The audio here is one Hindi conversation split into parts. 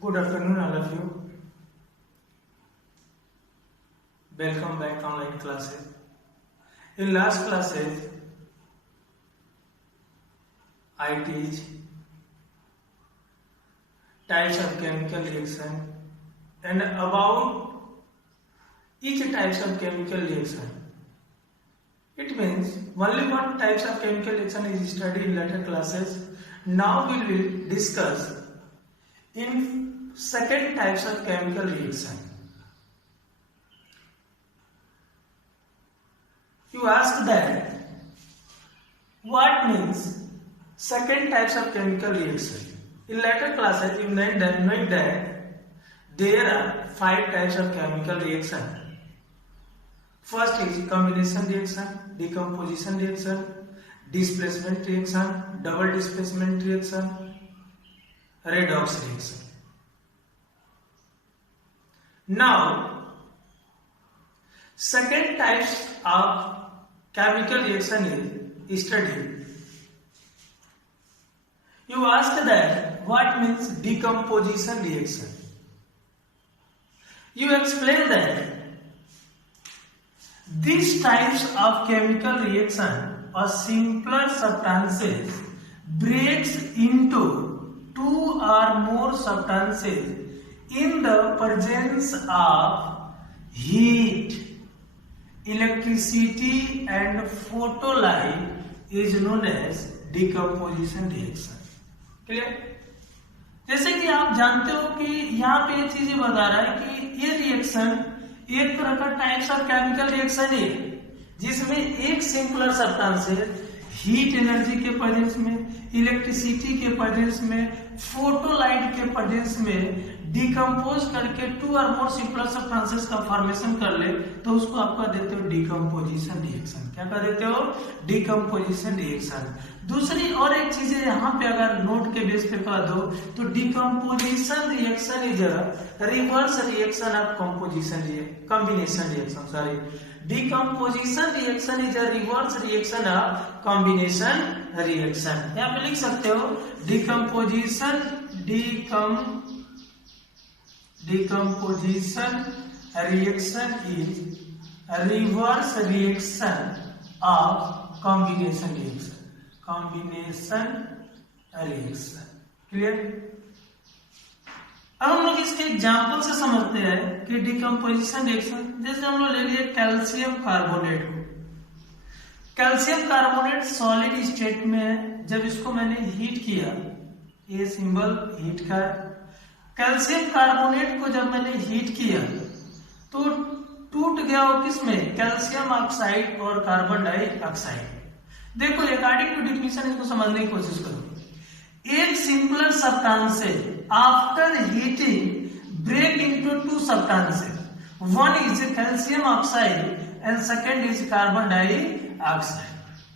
Good afternoon, all of you. Welcome back to online classes. In last classes, I teach types of chemical reaction and about each types of chemical reaction. It means only one types of chemical reaction is studied in later classes. Now we will discuss in second types of chemical reaction. You ask that what means second types of chemical reaction. In later classes you know that there are 5 types of chemical reaction. First is combination reaction, decomposition reaction, displacement reaction, double displacement reaction, redox reaction. Now, second types of chemical reaction is studied. You ask that what means decomposition reaction. You explain that these types of chemical reaction or simpler substances breaks into 2 or more substances in the presence of heat, electricity and photolight is known as decomposition reaction. Clear? जैसे कि आप जानते हो कि यहाँ पे ये चीजें बता रहा है कि ये रिएक्शन एक तरह का टाइप्स ऑफ केमिकल रिएक्शन है जिसमें एक सिंपलर सब्सटेंस हीट एनर्जी के प्रेजेंस में, इलेक्ट्रिसिटी के प्रेजेंस में, फोटोलाइट के प्रेजेंस में डिकम्पोज करके 2 और मोर सिंपलर सब्सटेंसेस का फॉर्मेशन कर ले तो उसको आप कह देते हो डिकम्पोजिशन रिएक्शन. क्या कह देते हो? Decomposition reaction. दूसरी और एक चीज है यहाँ पे अगर नोट के बेस पे कह दो तो decomposition reaction is reverse reaction of combination reaction. Sorry, decomposition reaction is a reverse reaction of combination reaction. यहाँ पे लिख सकते हो decomposition reaction is a reverse reaction of combination reaction. Clear? अब हम लोग इसके एग्जाम्पल से समझते हैं कि डिकम्पोजिशन रिएक्शन. जैसे हम लोग ले लिए कैल्शियम कार्बोनेट को. कैल्शियम कार्बोनेट सॉलिड स्टेट में है. जब इसको मैंने हीट किया, ये सिंबल हीट का है. कैल्शियम कार्बोनेट को जब मैंने हीट किया तो टूट गया वो किसमें? कैल्शियम ऑक्साइड और कार्बन डाइऑक्साइड. देखो अकॉर्डिंग टू डिफिनेशन इसको समझने की कोशिश करो. एक simpler substance after heating break into 2 substances. One is calcium oxide and second is carbon dioxide.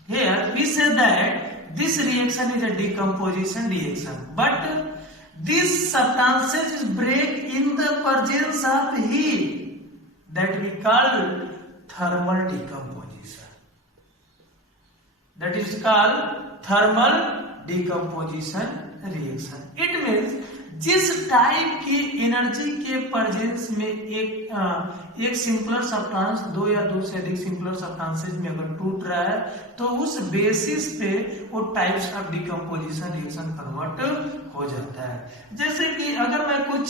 Here we say that this reaction is a decomposition reaction, but these substances break in the presence of heat that we call thermal decomposition. That is called thermal decomposition reaction. It means जिस टाइप की एनर्जी के प्रेजेंस में एक सिंपलर सब्सटेंस 2 या 2 से अधिक सिंपलर सब्सटेंसेस में अगर टूट रहा है तो उस बेसिस पे वो types of decomposition reaction convert हो जाता है. जैसे कि अगर मैं कुछ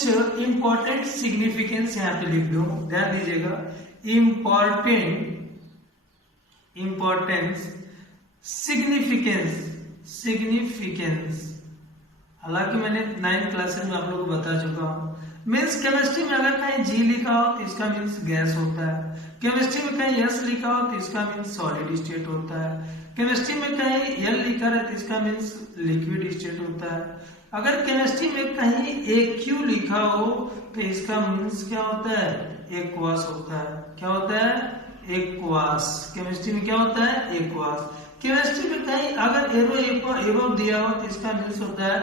इंपॉर्टेंट सिग्निफिकेंस यहाँ पे लिख दूं, ध्यान दीजिएगा. इंपॉर्टेंस सिग्निफिकेंस हालांकि मैंने 9th क्लासेस में आप लोगों को बता चुका हूं. मीन्स केमिस्ट्री में अगर कहीं G लिखा हो तो इसका मीन्स गैस होता है. केमिस्ट्री में कहीं S लिखा हो तो इसका मीन्स सॉलिड स्टेट होता है. केमिस्ट्री में कहीं L लिखा है तो इसका मीन्स लिक्विड स्टेट होता है. अगर केमिस्ट्री में कहीं AQ लिखा हो तो इसका मीन्स क्या होता है? एक्वास होता है. क्या होता है? एक्वास. केमिस्ट्री में क्या होता है? एक्वास. केमिस्ट्री में कहीं अगर एरो दिया हो तो इसका मीन्स होता है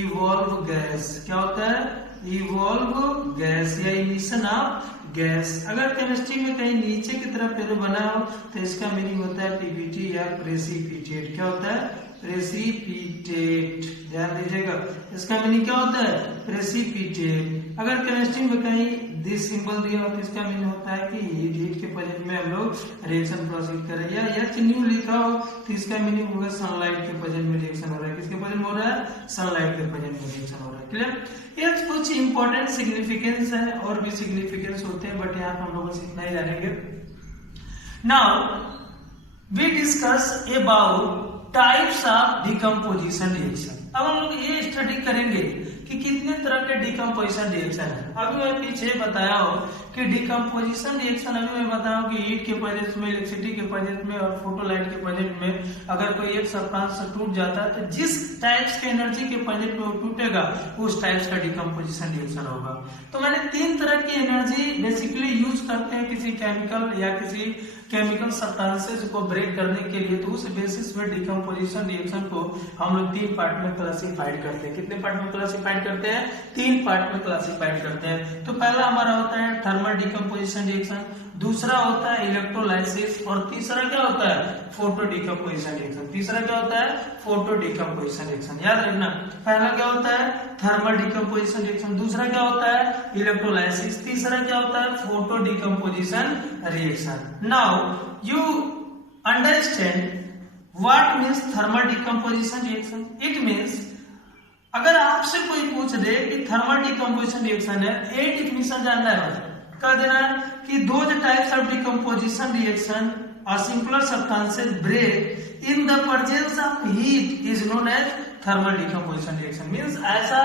इवॉल्व गैस. क्या होता है? इवॉल्व गैस या इमिशन ऑफ गैस. अगर केमिस्ट्री में कहीं नीचे की तरफ एरो बना हो तो इसका मीनिंग होता है पीवीटी या प्रेसिपिटेट. क्या होता है? प्रेसिपिटेट। ध्यान दीजिएगा, इसका मीनिंग क्या होता है? प्रेसिपिटेट। अगर केमिस्ट्री में कहीं दिस सिंबल दिया हो तो इसका मीनिंग होता है कि हीट के प्रेजेंस में हम लोग रिएक्शन प्रोसीड करें, या एच न्यू लिखा हो तो इसका मीनिंग होगा सनलाइट के प्रेजेंस में रिएक्शन हो रहा है। किसके प्रेजेंस में हो रहा है? सनलाइट के प्रेजेंस में रिएक्शन हो रहा है। क्लियर? ये कुछ इंपॉर्टेंट सिग्निफिकेंस है, और भी सिग्निफिकेंस होते हैं, बट यहाँ हम लोग बस इतना ही जानेंगे। Now we discuss about types of decomposition reaction। अब हम लोग ये स्टडी करेंगे कि कितने तरह के डिकम्पोजिशन रिएक्शन है। अभी मैं पीछे बताया हो कि डिकम्पोजिशन रिएक्शन, अभी मैं बताया हूं कि हीट के प्रेजेंस में, इलेक्ट्रिसिटी के प्रेजेंस में और फोटोलाइट के प्रेजेंस में अगर कोई एक सब्सटेंस टूट जाता है तो जिस टाइप्स के एनर्जी के प्रेजेंस में वो टूटेगा उस टाइप्स का डिकम्पोजिशन रिएक्शन होगा। तो मैंने 3 तरह की एनर्जी बेसिकली यूज करते हैं किसी केमिकल या किसी केमिकल सब्सटेंसेस को ब्रेक करने के लिए, तो उस बेसिस पे डिकम्पोजिशन रिएक्शन को हम लोग 3 पार्ट में क्लासिफाइड करते हैं। कितने पार्ट में क्लासिफाइड करते हैं? 3 पार्ट में क्लासिफाइड करते हैं। तो पहला हमारा होता है थर्मल डिकम्पोजिशन रिएक्शन, दूसरा होता है इलेक्ट्रोलाइसिस, और तीसरा क्या होता है? Photo decomposition reaction. तीसरा क्या होता है? Photo decomposition reaction. याद रखना, पहला क्या होता है? थर्मल डिकम्पोजिशन रिएक्शन, दूसरा क्या होता है? इलेक्ट्रोलाइसिस, तीसरा क्या होता है? Photo decomposition reaction. Now you understand what means thermal decomposition reaction. It means अगर आपसे कोई पूछ दे कि थर्मल डिकम्पोजिशन रिएक्शन है, ए डिफिनेशन जानना है, कह देना कि those types of decomposition reaction a simpler substances break in the presence of heat is known as thermal decomposition reaction। means ऐसा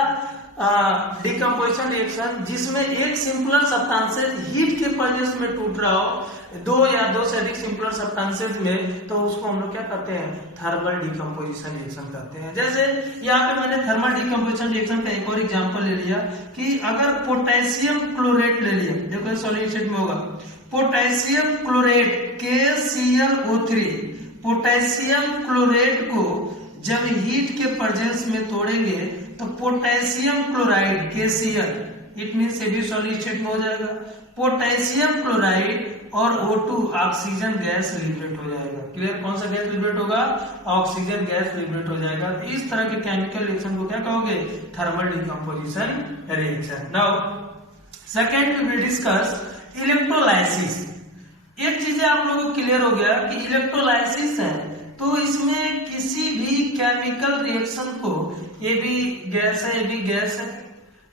डिकम्पोजिशन रिएक्शन जिसमें एक सिंपलर सब्सटेंसेस हीट के प्रेजेंस में टूट रहा हो, 2 या 2 से अधिक सिंपलर सब्सटेंसेस में, तो उसको हम लोग क्या कहते हैं? थर्मल डिकम्पोजिशन रिएक्शन कहते हैं। जैसे यहाँ पे मैंने थर्मल डिकम्पोजिशन रिएक्शन का एक और एग्जांपल ले लिया कि अगर पोटेशियम क्लोरेट ले लिया, देखो सॉलिड स्टेट में होगा, potassium chlorate KClO3, potassium chlorate को जब हीट के प्रेजेंस में तोड़ेंगे तो potassium chloride KCl, it mean solid state में हो जाएगा। पोटेशियम क्लोराइड और O2 ऑक्सीजन गैस लिबरेट हो जाएगा। क्लियर? कौन सा गैस लिबरेट होगा? ऑक्सीजन गैस लिबरेट हो जाएगा। इस तरह के केमिकल रिएक्शन को क्या कहोगे? Thermal decomposition reaction. Now second we discuss electrolysis. एक चीज आप लोगों को क्लियर हो गया कि इलेक्ट्रोलाइसिस है तो इसमें किसी भी केमिकल रिएक्शन को, ये भी गैस है, ये भी गैस है,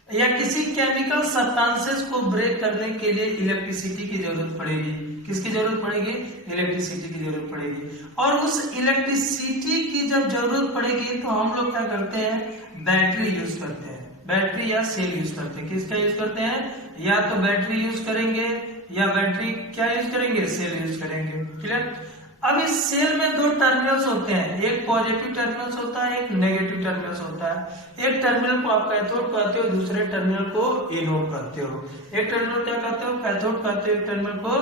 या किसी केमिकल सब्सटेंसेस को ब्रेक करने के लिए इलेक्ट्रिसिटी की जरूरत पड़ेगी। किसकी जरूरत पड़ेगी? इलेक्ट्रिसिटी की जरूरत पड़ेगी। और उस इलेक्ट्रिसिटी की जब जरूरत पड़ेगी तो हम लोग क्या करते हैं? बैटरी यूज करते हैं, बैटरी या सेल यूज करते हैं। किसका यूज करते हैं? या तो बैटरी यूज करेंगे या बैटरी क्या यूज करेंगे? सेल यूज करेंगे। क्लियर? अब इस सेल में 2 टर्मिनल्स होते हैं, एक पॉजिटिव टर्मिनल्स होता है, एक नेगेटिव टर्मिनल्स होता है। एक टर्मिनल को आप कैथोड कहते हो, दूसरे टर्मिनल को एनोड कहते हो। एक टर्मिनल क्या कहते हो? कैथोड कहते हो, एक टर्मिनल को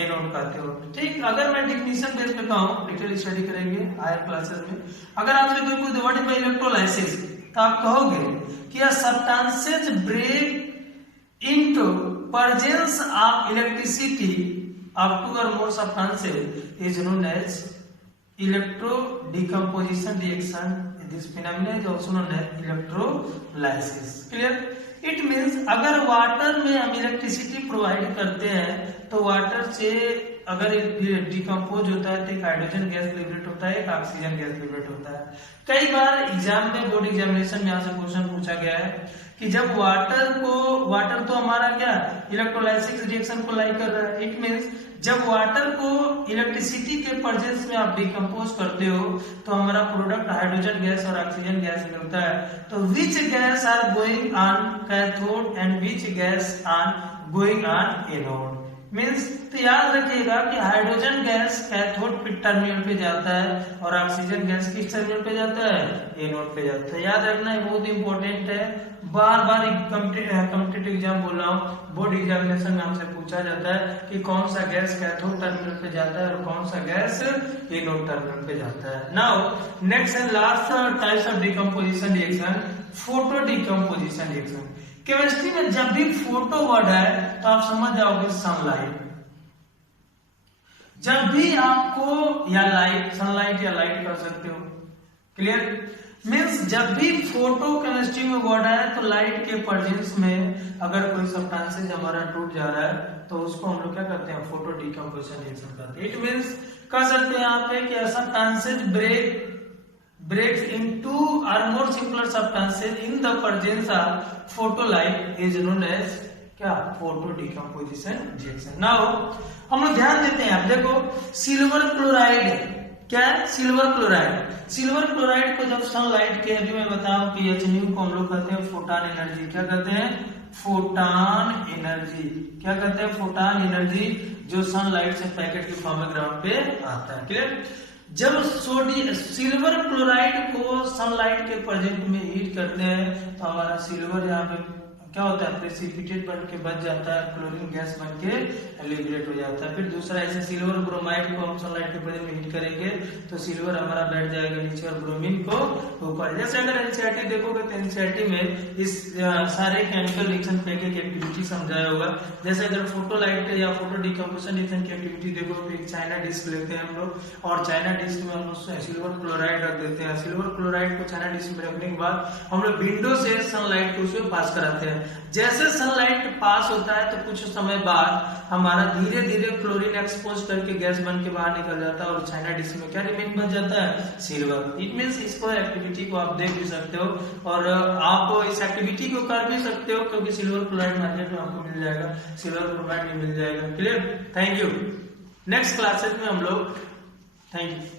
एनोड कहते हो। ठीक, अगर मैं डिफिनेशन बेस पे कहूं, डिटेल स्टडी करेंगे हायर क्लासेस में। अगर आपसे कोई पूछे व्हाट इज इलेक्ट्रोलाइसिस, तो आप कहोगे कि substances break into presence of electricity of 2 or more substances is known as electro decomposition reaction। This phenomenon is also known as electrolysis। Clear? It means अगर वाटर में हम इलेक्ट्रिसिटी प्रोवाइड करते हैं तो वाटर से अगर डिकम्पोज होता है तो एक हाइड्रोजन गैस लिबरेट होता है, एक ऑक्सीजन गैस लिबरेट होता है। कई बार एग्जाम में, बोर्ड एग्जामिनेशन में यहाँ से क्वेश्चन पूछा गया है कि जब वाटर तो हमारा क्या इलेक्ट्रोलाइसिस रिएक्शन को लाइक कर रहा है। इट मींस जब वाटर को इलेक्ट्रिसिटी के प्रेजेंस में आप डिकम्पोज करते हो तो हमारा प्रोडक्ट हाइड्रोजन गैस और ऑक्सीजन गैस मिलता है। तो which gas are going on cathode and which gas are going on anode. Means तो याद रखिएगा कि हाइड्रोजन गैस कैथोड टर्मिनल पे जाता है और ऑक्सीजन गैस किस टर्मिनल पे जाता है? एनोड पे जाता है। याद रखना है, बहुत इंपॉर्टेंट है। बार बार कॉम्पिटिटिव एग्जाम बोल रहा हूँ, बोर्ड एग्जामिनेशन में हमसे पूछा जाता है कि कौन सा गैस कैथोड टर्मिनल पे जाता है और कौन सा गैस एनोड टर्मिनल पे जाता है। Now next and last types of decomposition reaction, photo decomposition reaction. Chemistry में जब भी फोटो वर्ड है तो आप समझ जाओगे सनलाइट। जब भी आपको या लाइट, सनलाइट या लाइट कर सकते हो, क्लियर? मीन्स जब भी फोटो केमिस्ट्री में वर्ड आए तो लाइट के प्रेजेंस में अगर कोई सब्सटेंसेज हमारा टूट जा रहा है तो उसको हम लोग क्या करते हैं, फोटो डिकम्पोजिशन रिएक्शन करते हैं। इट मीन्स कह सकते हैं यहाँ पे कि substances breaks into or more simpler substances in the presence of photolite is known as क्या, फोटो डिकम्पोजिशन रिएक्शन। नाउ हम लोग ध्यान देते हैं, आप देखो सिल्वर क्लोराइड है, क्या है, सिल्वर क्लोराइड। सिल्वर क्लोराइड को जब सनलाइट के, अभी मैं बताऊं कि HNU को हम लोग कहते हैं फोटॉन एनर्जी। क्या कहते हैं, फोटॉन एनर्जी। क्या कहते हैं, फोटॉन एनर्जी, जो सनलाइट से पैकेट के फॉर्म में ग्राउंड पे आता है। क्लियर? जब सिल्वर क्लोराइड को सनलाइट के प्रेजेंट में हीट करते हैं तो हमारा सिल्वर यहाँ पे क्या होता है, प्रेसिपिटेट बन के बच जाता है, क्लोरीन गैस बन के लिबरेट हो जाता है। फिर दूसरा ऐसे सिल्वर ब्रोमाइड को हम सनलाइट के प्रेजेंट में हीट करेंगे तो सिल्वर हमारा बैठ जाएगा नीचे और ब्रोमीन को ऊपर। जैसे अगर एनसीईआरटी देखोगे तो एनसीईआरटी में इस सारे केमिकल रिएक्शन पे एक एक्टिविटी समझाया होगा। जैसे अगर फोटोलाइट या फोटो डिकम्पोजिशन रिएक्शन की एक्टिविटी देखो तो एक चाइना डिस्क लेते हैं हम लोग और चाइना डिस्क में हम लोग सिल्वर क्लोराइड रख देते हैं। सिल्वर क्लोराइड को चाइना डिस्क में रखने के बाद हम लोग विंडो से सनलाइट को उसमें पास कराते हैं। जैसे सनलाइट पास होता है तो कुछ समय बाद हमारा धीरे धीरे क्लोरीन एक्सपोज करके गैस बन के बाहर निकल जाता है और चाइना डिस्क में क्या रिमेन बच जाता है, सिल्वर। इट मींस इसको एक्टिविटी को आप देख भी सकते हो और आप इस एक्टिविटी को कर भी सकते हो क्योंकि सिल्वर क्लोराइड मार्केट में आपको मिल जाएगा, सिल्वर क्लोराइड भी मिल जाएगा। Clear? Thank you. Next classes में हम लोग, थैंक यू।